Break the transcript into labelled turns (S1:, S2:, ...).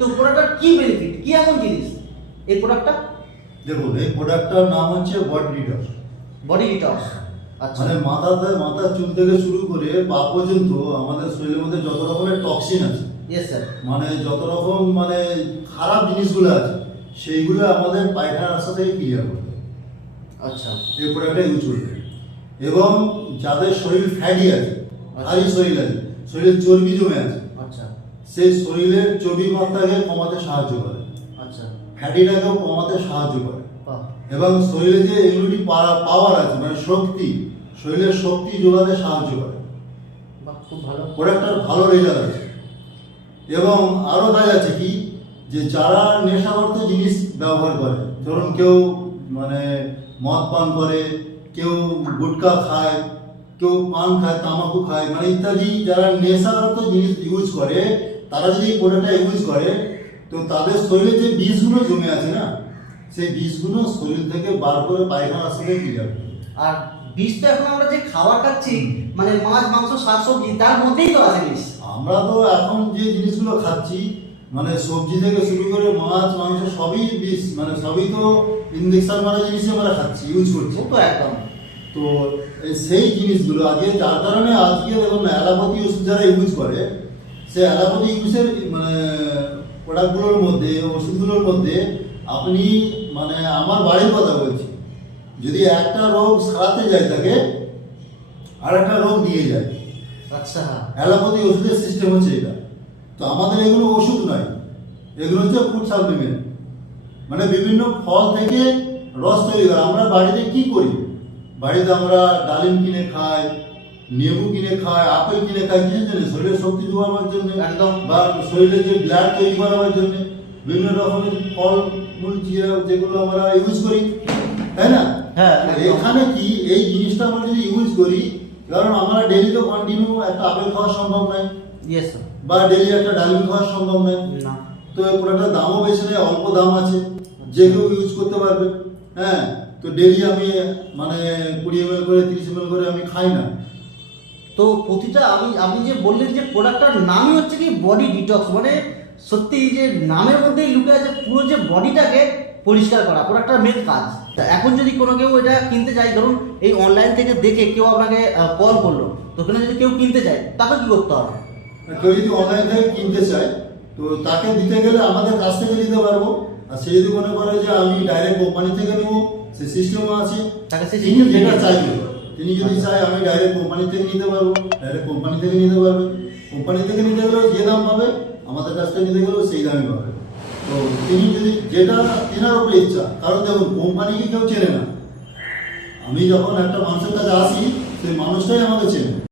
S1: তো প্রোডাক্টটার কি বেনিফিট কি এমন জিনিস? এই প্রোডাক্টটা
S2: দেখুন এই প্রোডাক্টটার নাম হচ্ছে বডি ডিটক্স
S1: বডি ডিটক্স আচ্ছা।
S2: মানে মাথাতে মাথা চুল থেকে শুরু করে পা পর্যন্ত আমাদের শরীরের মধ্যে যত রকমের টক্সিন আছে মানে যত রকম মানে খারাপ জিনিসগুলো আছে সেইগুলো আমাদের পায়খানার রাস্তা থেকে ক্লিয়ার করবে
S1: আচ্ছা।
S2: এই প্রোডাক্টটা ইউজ করবে। এবং যাদের শরীর ফ্যাটি আছে ভারী শরীর আছে শরীরে চর্বি জমে আছে সেই শরীরের চর্বির মাত্রাকে কমাতে সাহায্য করে।
S1: আচ্ছা।
S2: ফ্যাটিটাকেও কমাতে সাহায্য করে। এবং শরীরে যে ইমিউনিটি পাওয়ার আছে মানে শক্তি শরীরের শক্তি যোগাতে সাহায্য করে।
S1: খুব ভালো।
S2: প্রোডাক্টটার ভালো রেজাল্ট আছে। এবং আরও কাজ আছে কি যে যারা নেশাবর্ত জিনিস ব্যবহার করে ধরুন কেউ মানে মদ পান করে কেউ গুটকা খায় কেউ পান খায় তামাকু খায় মানে ইত্যাদি যারা নেশাগত জিনিস ইউজ করে তারা যদি এই প্রোডাক্টটা ইউজ করে তো তাদের শরীরে যে বিষগুলো জমে আছে না সেই বিষগুলো শরীর থেকে বার করে পায়খানা আসলে কি যাবে।
S1: আর বিষ তো এখন আমরা যে খাবার খাচ্ছি মানে মাছ মাংস শাকসবজি তার মধ্যেই তো আছে বিষ।
S2: আমরা তো এখন যে জিনিসগুলো খাচ্ছি মানে সবজি থেকে শুরু করে মাছ মাংস সবই বিষ মানে সবই তো ইঞ্জেকশন মারা জিনিসই আমরা খাচ্ছি ইউজ করছি।
S1: তো একদম।
S2: তো সেই জিনিসগুলো আজকে যার কারণে আজকে দেখুন অ্যালোপ্যাথি ওষুধ যারা ইউজ করে সেই অ্যালোপ্যাথি ইউজের মানে প্রোডাক্টগুলোর মধ্যে ওষুধগুলোর মধ্যে আপনি মানে আমার বাড়ির কথা বলছি। যদি একটা রোগ সারাতে যায় তাকে আর একটা রোগ দিয়ে যায়।
S1: আচ্ছা।
S2: অ্যালোপ্যাথি ওষুধের সিস্টেম হচ্ছে এটা। তো আমাদের এগুলো ওষুধ নয়। এগুলো হচ্ছে ফুড সাপ্লিমেন্ট মানে বিভিন্ন ফল থেকে রস তৈরি করা। আমরা বাড়িতে কি করি? বাড়িতে আমরা ডালিম কিনে খাই লেবু কিনে খাই আপেল কিনে খাই কিসের জন্য? শরীরের শক্তি যোগানোর জন্য
S1: একদম।
S2: বা শরীরে যে ব্লাড তৈরি করার জন্য। বিভিন্ন রকমের ফল মূল যেগুলো আমরা ইউজ করি তাই না?
S1: হ্যাঁ,
S2: এখানে কি এই জিনিসটা আমরা যদি ইউজ করি কারণ আমরা ডেলি তো কন্টিনিউ একটা আপেল খাওয়া সম্ভব নয়। বা ডেলি একটা ডালিম খাওয়া সম্ভব নয়।
S1: না।
S2: তো এই প্রোডাক্টের দামও বেশি নেই অল্প দাম আছে। যে কেউ ইউজ করতে পারবে। হ্যাঁ তো ডেলি আমি মানে কুড়ি এম করে তিরিশ এম করে আমি খাই না।
S1: তো প্রতিটা আমি আপনি যে বললেন যে প্রোডাক্টটার নামই হচ্ছে কি বডি ডিটক্স মানে সত্যি যে নামের মধ্যেই লুকে আছে পুরো যে বডিটাকে পরিষ্কার করা প্রোডাক্টটার মেন কাজ। তা এখন যদি কোনো কেউ এটা কিনতে চায় ধরুন এই অনলাইন থেকে দেখে কেউ আপনাকে কল করল তো ওখানে যদি কেউ কিনতে চায় তাকে কি করতে হবে?
S2: কেউ যদি অনলাইন থেকে কিনতে চায় তো তাকে দিতে গেলে আমাদের কাছ থেকে দিতে পারব। আর সে যদি মনে করে যে আমি ডাইরেক্ট কোম্পানি থেকে নেব সে সিস্টেমও আছে
S1: তাকে system
S2: যেটা চাইবে। তিনি যদি চায়, আমি ডাইরেক্ট কোম্পানি থেকে নিতে পারব। ডাইরেক্ট কোম্পানি থেকে নিতে পারবে। কোম্পানি থেকে নিতে গেলেও যে দাম পাবে, আমাদের কাছ থেকে নিতে গেলেও সেই দামই পাবে। তো তিনি যদি, যেটা কেনার উপরে ইচ্ছা, কারণ দেখুন কোম্পানিকে কেউ চেনে না। আমি যখন একটা মানুষের কাছে আসি, সেই মানুষটাই আমাকে চেনে।